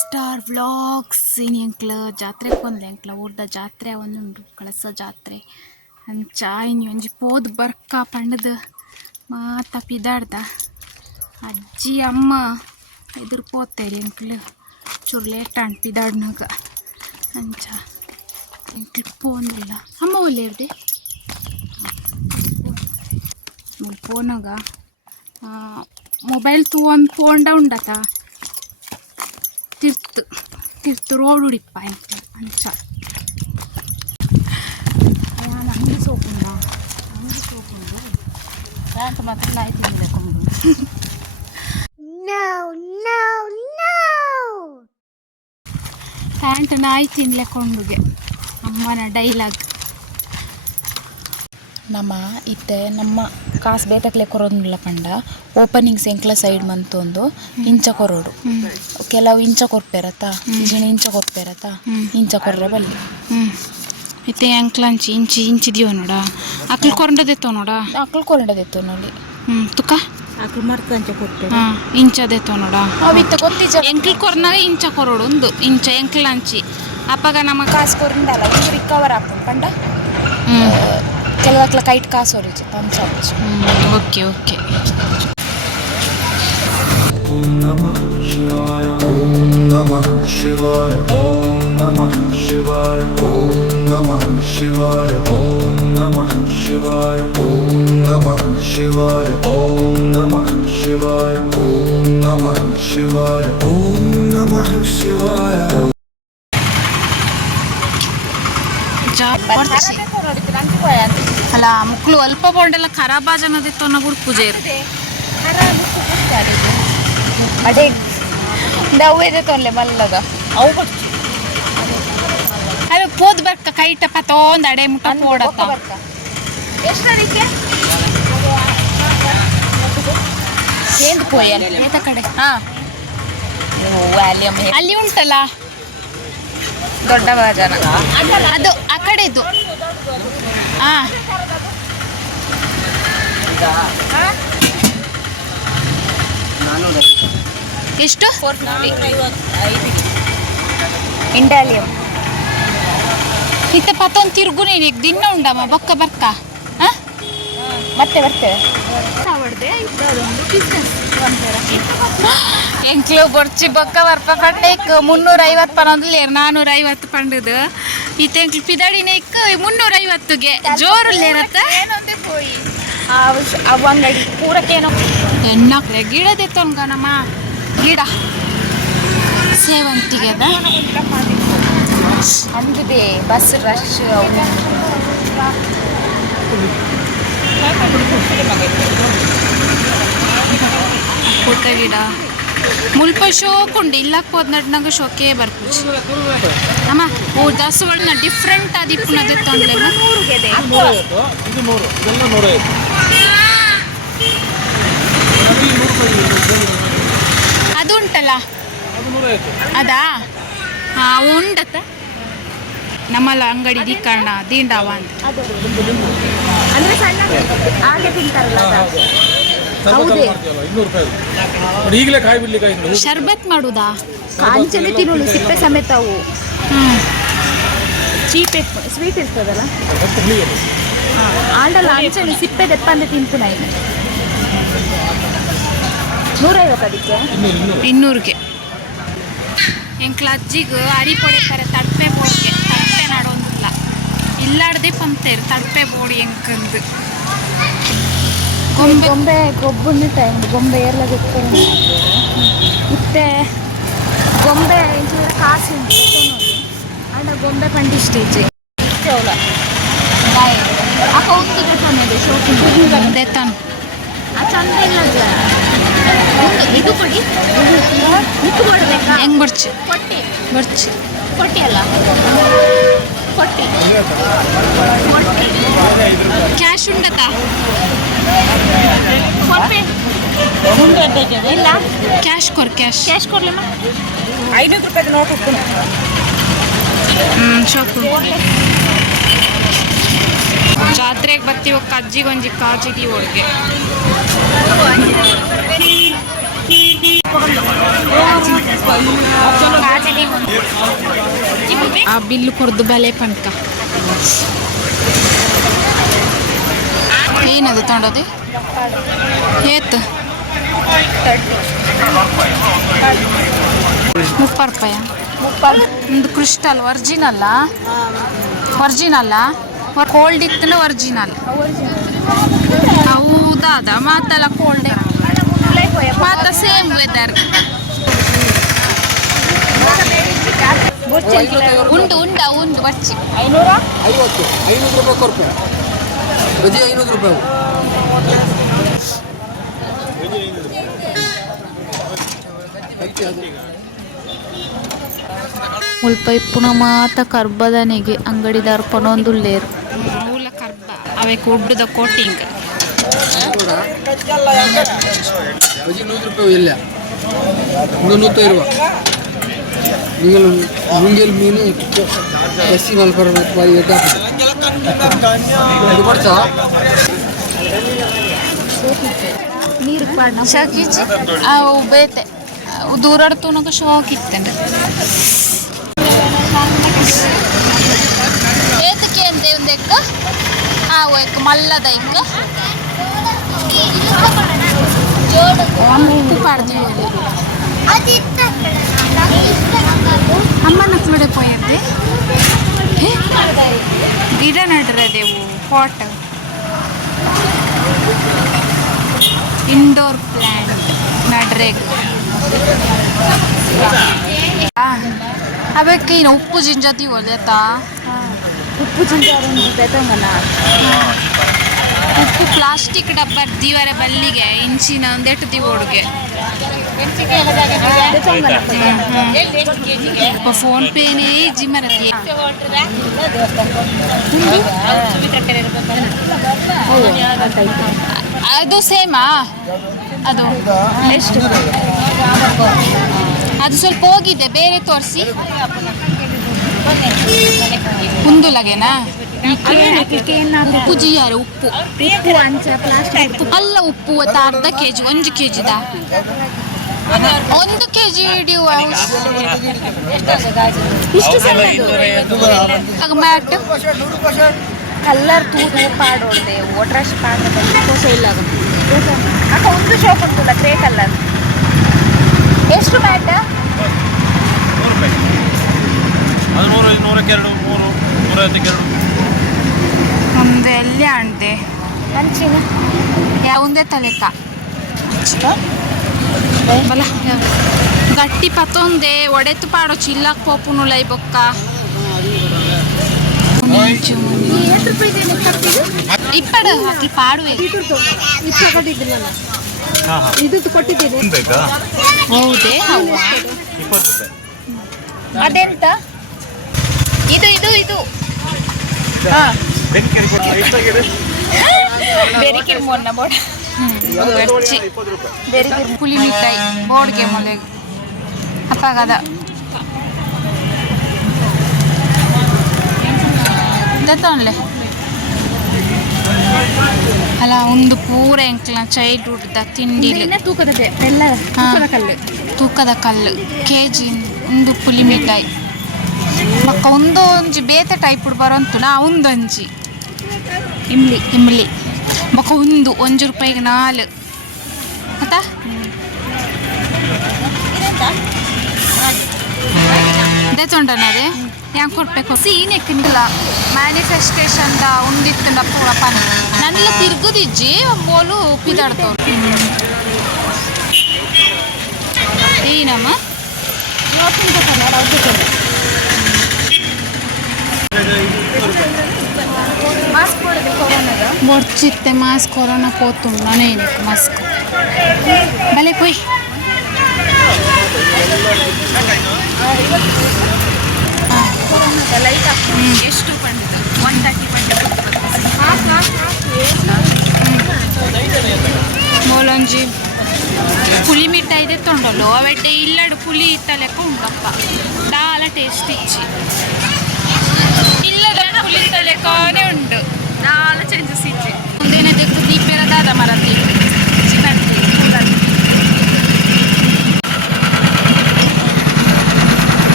Star vlogs ಇನ್ ಎಂಕ್ಲ ಜಾತ್ರೆ ಬಂದೆ. ಎಂಕ್ಲ ಊರ್ದ ಜಾತ್ರೆ ಒಂದುಂಡು ಕಳಸ ಜಾತ್ರೆ. ಅಂಚ ಇನ್ನು ಒಂಜಿ ಪೋದ್ ಬರ್ಕ ಪಂಡದ ಮಾತ ಪಿದಾಡ್ದ. ಅಜ್ಜಿ, ಅಮ್ಮ, ಎದುರು ಪೋತೇರಿ ಎಂಕ್ಲು ಚೂರು ಲೇಟ್ ಆಂಡ್ ಪಿದಾಡ್ನಾಗ ಅಂಚ ಎಂಕ್ಲು ಪೋನಿಲ್ಲ ಅಮ್ಮ ಒಲ್ಲೆ ಇರ್ದೆ? ಫೋನಾಗ ಮೊಬೈಲ್ ತೂ ಒಂದು ಪೋಂಡ ಉಂಡತ. ತಿರ್ತು ರೋಡ್ ಉಡಿಪ್ಪ ಎಂಕ್ಲು ಅಂಚ ನಾನು ಅಂಗಡಿ ಸೋಪುಂಡ ಅಂಗಡಿ ಸೋಪುಂಡು ಬ್ಯಾಂಕ್ ಮಾತ್ರ ಆಯ್ತು No, no, no! ಪ್ಯಾಂಟ್ ನಾಯಿ ತಿನ್ಲೆಕೊಂಡುಗೆ ಅಮ್ಮನ ಡೈಲಾಗ್ ನಮ್ಮ ಇತ್ತೆ ನಮ್ಮ ಕಾಸು ಬೇತಕ್ಲೆ ಕೊರೋದಿಲ್ಲ ಪಂಡ ಓಪನಿಂಗ್ಸ್ ಎಂಕ್ಲ ಸೈಡ್ ಮಂತೊಂದು ಇಂಚ ಕೊರೋಡು ಕೆಲವು ಇಂಚ ಕೊರ್ಪೆರತ ಇಜಿನ ಇಂಚ ಕೊರ್ಪೆರತ ಇಂಚ ಕೊರ್ರೆ ಬಲ್ಲಿ ಹ್ಞೂ ಇತ್ತೆ ಎಂಕ್ಲಂಚಿ ಇಂಚಿ ಇಂಚಿದ್ಯೋ ನೋಡ ಅಕ್ಲು ಕೊರಂಡದೆತ್ತೋ ನೋಡ ಅಕ್ಲು ಕೊರಂಡದೆತ್ತೋ ನೋಡಿ ಹ್ಞೂ ತುಕ ಆಕಳು ಮರ್ತಂಚ ಕೊಟ್ಟೆ ಹಾಂ ಇಂಚದೆತ್ತೋ ನೋಡ ಅವಿತ್ತ ಗೊತ್ತಿಜ ಎಂಕ್ಲ್ ಕೊರ್ನಾಗ ಇಂಚ ಕೊರೋಡು ಒಂದು ಇಂಚ ಎಂಕ್ಲಂಚಿ ಅಪ್ಪಗ ನಮ್ಮ ಕಾಸು ಕೊರಿಂದಲ್ಲ ಒಂದು ರಿಕವರ್ ಆಗ್ತದೆ ಪಂಡ ಹ್ಞೂ ಕೆಲವಕ್ಲ ಕೈಟ್ ಕಾಸು ಹೊರಿಚು ಪಂಚ okay okay Namah Shivaya Om Namah Shivaya Om Namah Shivaya Om Namah Shivaya Om Namah Shivaya Om Namah Shivaya Om Namah Shivaya Om Namah Shivaya ಅಲ್ಲ ಮಕ್ಕಳು ಅಲ್ಪ ಬೋಂಡೆಲ್ಲ ಖರಾಬ್ ಆಜನದಿತ್ತು ಅನ್ನೋ ಕೂಡ ಪೂಜೆ ಇರುತ್ತೆ. ಅದೇ ದವ್ವೆದೆ ತೊನ್ಲೆ ಮಲ್ಲಗ ಅವು ಅಲ್ಲ ಪೋದ್ ಬರ್ಕ ಕೈಟ ಪತೋಂದ್ ಅಡೆ ಮುಟ್ಟ ಪೋಡತ್ತ ಎಷ್ಟರಿಗೆ ಏನು ಪೋಯ? ಏತ ಕಡೆ. ಹಾ. ಅಲ್ಲಿ ಉಂಟಲ್ಲ? ದೊಡ್ಡ ಬಾಜನ. ಅದು ಆ ಕಡೆದು. ಹಾ. ಎಷ್ಟು ಫೋರ್ ಫಿಫ್ಟಿ ಇಂಡಾಲಿಯಂ ಇತ್ತ ಪತೊಂದ್ ತಿರುಗು ನೀನು ಈಗ ದಿನ ಉಂಡಮ್ಮ ಬೊಕ್ಕ ಬರ್ಕ. ಹಾ? ಮತ್ತೆ ಬರ್ತೇವೆ. ಎಂಕ್ಲು ಬೊರ್ಚಿ ಬೊಕ್ಕ ಬರ್ಪ ಪಂಡೇಕ್ ಮುನ್ನೂರ ಐವತ್ತು ಪನೊಂದು ನಾನೂರ ಐವತ್ತು ಪಂಡದು ಇತ್ತೆಂಕ್ಲು ಪಿದಾಡಿನ ಇಕ್ಕ ಮುನ್ನೂರ ಐವತ್ತುಗೆ ಜೋರು ಇರತ್ತ ಅಂಗಡಿ ಪೂರಕ್ಕೇನೋ ಎಣ್ಣಕ್ಲೆ ಗಿಡದೆ ತೊನ್ಗಣಮ್ಮ ಗಿಡ. ಸೇವಂತಿಗೆ ಅಂದಿದೆ ಬಸ್ ರಶ್ ಪುಟ್ಟ ಗಿಡ. ಮುಲ್ಪ ಶೋಕ್ ಉಂಡು ಇಲ್ಲಕ್ಕೆ ಹೋದ್ ನಡ್ನಾಗ ಶೋಕೇ ಬರ್ಪುಜಿ ಅಮ್ಮ, ಓ ದಸವಳ್ನ ಡಿಫ್ರೆಂಟ್ ನೂರು ಇದೆಲ್ಲ ನೂರೈವತ್ತು ಅದು ಉಂಟಲ್ಲ ಅದು ಅದಾ? ಹಾ ಉಂಡತ್ತ ನಮ್ಮಲ್ಲ ಅಂಗಡಿ ದಿಕ್ಕಣ್ಣ ದೀಂಡಾವ ಅಂತ. ಅಂದ್ರೆ ಸಣ್ಣ ಹಾಗೆ ತಿಂತಾರಲ್ಲ ಇನ್ನೂರು ರೂಪಾಯಿ ನೋಡಿ ಈಗಲೇ ಕಾಯಿ ಬಿಡ್ಲಿಕ್ಕೆ ಶರ್ಬತ್ ಮಾಡುದಾ? ಕಾಂಚನೆ ತಿನ್ನೋಳು ಸಿಪ್ಪೆ ಸಮೇತ ಅವು. ಹ್ಮ್. ಚೀಪ್ ಸ್ವೀಟ್ ಇರ್ತದಲ್ಲ? ಆಂಡಲ್ಲ ಅಂಚನೆ ಸಿಪ್ಪೆ ದೆಪ್ಪಂದೆ ತಿಂತು ನಾ ಇಲ್ಲಿ ನೂರೈವತ್ತು ಅದಕ್ಕೆ? ಇನ್ನೂರು ಇನ್ನೂರು. ಇನ್ನೂರಿಗೆ. ಎಂಕ್ಲ ಅಜ್ಜಿಗೆ ಅರಿ ಪೊಡಿತಾರೆ ತಡ್ಪೆ ಬೋಡಿಗೆ. ತಡ್ಪೆ ನಾಡೋಂದಿಲ್ಲ. ಇಲ್ಲಾಡ್ದೆ ಪಂಪ್ತೇರು ತಡ್ಪೆ ಬೋಡಿ ಎಂಕಂದು ಗೊಂಬೆ ಗೊಬ್ಬನ್ನ ಗೊಬ್ಬುಂದು ಟೈಮ್ ಗೊಂಬೆ ಎಲ್ಲ ಗೊತ್ತಾರೆ ಮತ್ತೆ ಗೊಂಬೆ ಇಂಚೂರ ಕಾಸು ಉಂಟು. ಆಂಡ ಗೊಂಬೆ ಪಂಡಿ ಸ್ಟೇಜ್ ಅಕ್ಕ ಒಂದು ಗೊತ್ತೊಂದಿದೆ ಶೋಕಿಂಗ್ ಒಂದೇ ತಾನು ಆ ಚಂದ ಇಲ್ಲ ಇದು ಕೊಡಿ. ನಿಕ್ಕು ಕೊಡ್ಬೇಕಾ? ಹೆಂಗ್ ಬರ್ಚಿ? ಕೊಟ್ಟಿ. ಬರ್ಚಿ. ಕೊಟ್ಟಿ ಅಲ್ಲ? ಕೊಟ್ಟಿ. ಕೊಟ್ಟಿ. ಕ್ಯಾಶ್ ಉಂಡತಾ ಕೊಟ್ಟಿ ಇಲ್ಲ. ಕ್ಯಾಶ್ ಕೊರ್ ಕ್ಯಾಶ್ ಕ್ಯಾಶ್ ಕೊಡ್ಲಮ್ಮ ಐನೂರು ರೂಪಾಯಿ ನೋಟ್ ಉಂಟು ಹ್ಮ್ ಶೋಕು ಜಾತ್ರೆಗೆ ಬರ್ತೀವಿ ಅಜ್ಜಿಗೊಂಜಿ ಕಾಜಿದಿ ಒಳಗೆ ಆ ಬಿಲ್ಲು ಕೊರ್ದು ಬಲೆ ಪಂಕ. ಏನದು ತೊಗೊಂಡೋದು? ಏತ್. ಮುಪ್ಪ ರೂಪಾಯ. ಒಂದು ಕ್ರಿಸ್ಟಲ್ ಒರ್ಜಿನಲ್ಲ ಒರ್ಜಿನಲ್ಲ ಕೋಲ್ಡ್ ಇತ್ತು ಒರ್ಜಿನಲ್ ಹೌದಾದ ಮಾತಲ್ಲ ಕೋಲ್ಡ್ ಮಾತ ಸೇಮ್ ವೆದರ್ ಉಂಡು, ಉಂಡ, ಉಂಡು ಬಚ್ಚಿ ಐವತ್ತು ಐನೂರು ರೂಪಾಯಿ ಕೊರ್ಪೆ ಬಜಿ ಐನೂರು ರೂಪಾಯಿ ಮುಲ್ಪ ಇಪ್ಪುನ ಮಾತ ಕರ್ಬದನಿಗೆ ಅಂಗಡಿದಾರ ಪನೊಂದುಲ್ಲೇರು ಮೂಲ ಕರ್ಬ ಅವೆ ಕೋಟಿಂಗ್. ಇಲ್ಲ ಮೀನು ಎಸ್ಸಿ ರೂಪಾಯಿ ನೀರು ಪಾಡ ಶಾಕಿಚಿ ಅವು ಬೇತೆ ದೂರಾಡ ತುನಕ ಶಾಕ್ ಇತ್ತಂಡ ಏತಕ್ಕೆ ಅಂತ ಒಂದು ಎಕ್ಕ ಆ ಎಕ್ಕ ಮಲ್ಲದ ಎಕ್ಕ ಉಪ್ಪು ಪಾಡ್ದು ಅಮ್ಮನ ಕಡೆ ಪೋಯಂದೆ ಗಿಡ ನಡ್ರದೇವು ಪಾಟ್ ಇಂಡೋರ್ ಪ್ಲಾಂಟ್ ನಡ್ರೆ ಅವಕ್ಕೆ ಇನ್ನು ಉಪ್ಪು ಜಿಂಜತಿ ಒಲೆತಾ ಉಪ್ಪು ಜಿಂಜಾ ಬೆತಂಗನ ಉಪ್ಪು ಪ್ಲಾಸ್ಟಿಕ್ ಡಬ್ಬ ದೀವರ ಬಲ್ಲಿಗೆ, ಇಂಚಿನ ಒಂದೆಟ್ಟು ದಿವೋಡ್ಗೆ. ಫೋನ್ ಪೇನೇ ಜಿಮ್ಮರತಿ ಅದು ಸೇಮಾ ಅದು ಎಷ್ಟು ಅದು. ಸ್ವಲ್ಪ ಹೋಗಿದೆ, ಬೇರೆ ತೋರಿಸಿ. ಕುಂದುಲಗೆನಾ ಉಪ್ಪು ಜಿಯಾರೆ ಉಪ್ಪು. ಉಪ್ಪು ಅಂಚ ಪ್ಲಾಸ್ಟಿಕ್ ಅಲ್ಲ ಉಪ್ಪು ಅತ್ತ ಅರ್ಧ ಕೆ ಜಿ ಒಂದು ಕೆ ಜಿದ ಒಂದು ಕೆ ಜಿ ಹಿಡಿಯುವ ಇಷ್ಟು ಸಣ್ಣದು ಮ್ಯಾಟ್. ಕಲ್ಲರ್ ತೂತು ಪಾಡೋಡ್ದೆ ಒಟ್ರಶ್ ಪಾಡದಲ್ಲಿ ಕೋಸ ಇಲ್ಲ ಅಕ್ಕ ಒಂದು ಶಾಪ್ ಉಂಟಲ್ಲ ಗ್ರೇ ಕಲರ್ ಎಷ್ಟು ಮ್ಯಾಟ್? ನೂರಕ್ಕೆ ಎರಡು ಮೂರು ನೂರೈವತ್ತಕ್ಕೆ ಎರಡು. ಒಂದು ಎಲ್ಲಿ ಅಂಡೆ ಅಂಚಿನ ಯಾವುದೇ ತಲೆಕ ಬಲ. ಗಟ್ಟಿ ಪತ್ತೊಂದೆ ಒಡೆತು ಪಾಡೋ ಚಿಲ್ಲಕ್ ಪೋಪುನು ಲೈ ಬೊಕ್ಕ. ಇಪ್ಪಡು ಅಕ್ಲಿ ಪಾಡುವೆ. ಇದು ಕೊಟ್ಟಿದ್ದೀನಿ ಹೌದೇ ಅದೆಂತ? ಇದು ಇದು ಇದು. ಎಷ್ಟಾಗಿದೆ ಬೆರಿಕಿರ್ ಮೊನ್ನ ಬೋಡ ಅದು ಎರ್ಚಿ ಇಪ್ಪತ್ತು ರೂಪಾಯಿ ಬೆರಿಕಿರ್ ಪುಲಿ ಮಿಠಾಯಿ ಬೋಡ್ಗೆ ಮೊಲೆ ಅತ್ತಾಗದ ತಗೊಳ್ಳೆ ಅಲ್ಲ ಒಂದು ಪೂರ ಎಂಕ್ಲ ಚೈಲ್ಡ್ಹುಡ್ದ ತಿಂಡಿಲಿ ಇನ್ನ ತೂಕದ ಬೆ- ಬೆಲ್ಲ ಹಾ. ತೂಕದ ಕಲ್ಲು ತೂಕದ ಕಲ್ಲು ಕೆ ಜಿ ಒಂದು ಪುಲಿ ಮಿಠಾಯಿ ಬಕ್ಕ ಉಂದು ಒಂಜಿ ಬೇತೆ ಟೈಪ್ ಬರೋಂತು ನಾ ಒಂದೊಂಜಿ. ಇಮ್ಲಿ ಇಮ್ಲಿ. ಬಕ್ಕ ಒಂದು ಒಂಜು ರೂಪಾಯಿಗೆ ನಾಲ್ ಆಯ್ತಾ ಅದೇ? ತೊಂಡನದೆ ಯಾಕೆ ಕೊಡ್ಬೇಕು? ಸೀನ್ ಎಕ್ಕಿಂದಿಲ್ಲ ಮ್ಯಾನಿಫೆಸ್ಟೇಷನ್ದ ಉಂಡಿತ್ತುಂಡ ಪೂರ ಪನ್ ನನ್ನೆಲ್ಲ ತಿರ್ಗುದಿಜ್ಜಿ ಬೋಲು ಪಿದಾಡ್ತವ್ರು. ಏನಮ್ಮ ಬರ್ಚಿತ್ತೆ ಮಾಸ್ಕ್ ಕೊರೋನಾ ಕೋತುಂಡು ನಾನೇ ಮಾಸ್ಕ್ ಬಲೆ ಕೊಯ್. ಎಷ್ಟು ಬಂದಿತ್ತು ಒನ್ ತರ್ಟಿ ಬಂದಿತ್ತು ಮೂಲೊಂಜಿ ಪುಲಿ ಮಿಠಾಯಿ ಇದೆ ತೊಂಡಲು ಅವೆಡ್ಡೆ ಇಲ್ಲಡು ಪುಲಿ ಇತ್ತ ಲೆಕ್ಕ ಉಂಡಪ್ಪ ದಾಲ ಟೇಸ್ಟ್ ಇಚ್ಚಿ.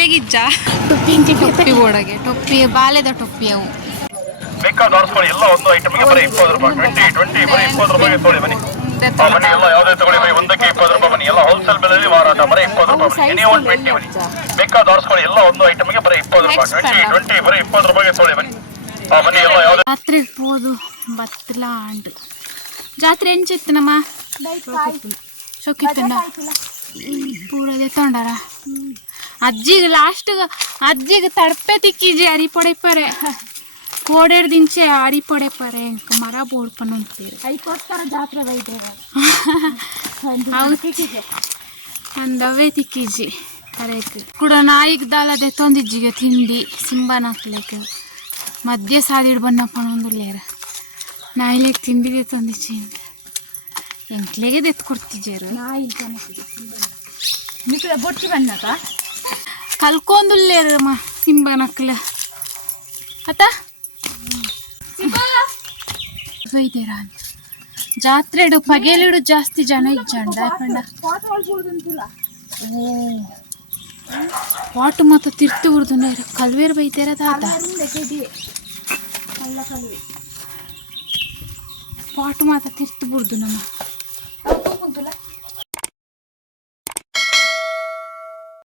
ಎಂಕ್ಲೆಗಿಜ್ಜ ಟೊಪ್ಪಿ ಓಡಗೆ ಟೊಪ್ಪಿ ಬಾಲೆದ ಟೊಪ್ಪಿ ಅವು ಬೇಕಾದ ಆರಿಸ್ಕೊಳ್ಳಿ ಎಲ್ಲ ಒಂದು ಐಟಮ್ಗೆ ಬರೀ ಇಪ್ಪತ್ತು ರೂಪಾಯಿ. ಟ್ವೆಂಟಿ ಟ್ವೆಂಟಿ ಬರೀ ಇಪ್ಪತ್ತು ರೂಪಾಯಿಗೆ ತೊಗೊಳ್ಳಿ ಬನ್ನಿ. ಬನ್ನಿ ಎಲ್ಲ ಯಾವುದೇ ತಗೊಳ್ಳಿ ಬರೀ ಒಂದಕ್ಕೆ ಇಪ್ಪತ್ತು ರೂಪಾಯಿ ಬನ್ನಿ. ಎಲ್ಲ ಹೋಲ್ಸೇಲ್ ಬೆಲೆಯಲ್ಲಿ ಮಾರಾಟ ಬರೀ ಇಪ್ಪತ್ತು ರೂಪಾಯಿ ಬನ್ನಿ. ಎನಿ ಒನ್ ಟ್ವೆಂಟಿ ಬನ್ನಿ. ಬೇಕಾದ ಆರಿಸ್ಕೊಳ್ಳಿ ಎಲ್ಲ ಒಂದು ಐಟಮ್ಗೆ ಬರೀ ಇಪ್ಪತ್ತು ರೂಪಾಯಿ. ಟ್ವೆಂಟಿ ಟ್ವೆಂಟಿ ಬರೀ ಇಪ್ಪತ್ತು ರೂಪಾಯಿಗೆ ತೊಗೊಳ್ಳಿ ಬನ್ನಿ. ಆ, ಬನ್ನಿ ಎಲ್ಲ ಯಾವುದೇ ಜಾತ್ರೆಗೆ ಹೋದು ಬತ್ತಲಾಂಡು ಜಾತ್ರೆ ಎಂಚಿತ್ತನಮ್ಮ ಶೋಕಿತ್ತನ ಪೂರದೆ ತೊಂಡರ ಅಜ್ಜಿಗೆ ಲಾಸ್ಟ್ ಅಜ್ಜಿಗೆ ತಡಪೆ ತಿಕ್ಕಿಜಿ ಅರಿ ಪಡೆಪರೆ ಓಡೇಡ್ ದಿಂಚೆ ಅರಿ ಪೊಡೆಪರೆ ಮರ ಬೋಡ್ಕೊಂಡು ಅಂತೀರಿ ಅದಕ್ಕೋಸ್ಕರ ಜಾತ್ರೆ ಬೈದೇವೆ ಅಂದವೇ ತಿಕ್ಕಿಜಿ ಕರೆಕ್ ಕೂಡ ನಾಯಿಗ್ ದಾಲದೆ ತೊಂದಿಜ್ಜಿಗೆ ತಿಂಡಿ ಸಿಂಬನ ಹಾಕ್ಲಿಕ್ಕೆ ಮಧ್ಯ ಸಾಲಿಡ್ ಬನ್ನಪ್ಪ ಒಂದು ಲೇರ ನಾಯಿಲೆಗ್ ತಿಂಡಿಗೆ ತಂದಿಚ್ಚಿ ಅಂತ. ಎಂಕ್ಲೆಗೆ ದೆತ್ ಕೊಡ್ತಿದ್ದೀರು ನಾಯಿ ಬೊಟ್ಟಿ ಮಿಕ್ಳ ಬೊಟ್ಟಿ ಬಣ್ಣಕ ಕಲ್ಕೊಂದುಲ್ಲೇರಮ್ಮ ಸಿಂಬನಕ್ಲ ಅತ್ತ ಅಂತ ಜಾತ್ರೆಡು ಪಗೇಲಿಡು ಜಾಸ್ತಿ ಜನ ಇಜ್ಜಂಡ ಓ. ವಾಟು ಮಾತ ತಿರ್ತು ಉರ್ದು ನೀರು ಕಲ್ವೇರು ಬೈತೇರ ಪಾಟ್ ಪಾಟು ಮಾತ ತಿರ್ತು ಬಿಡ್ದು ನಮ್ಮ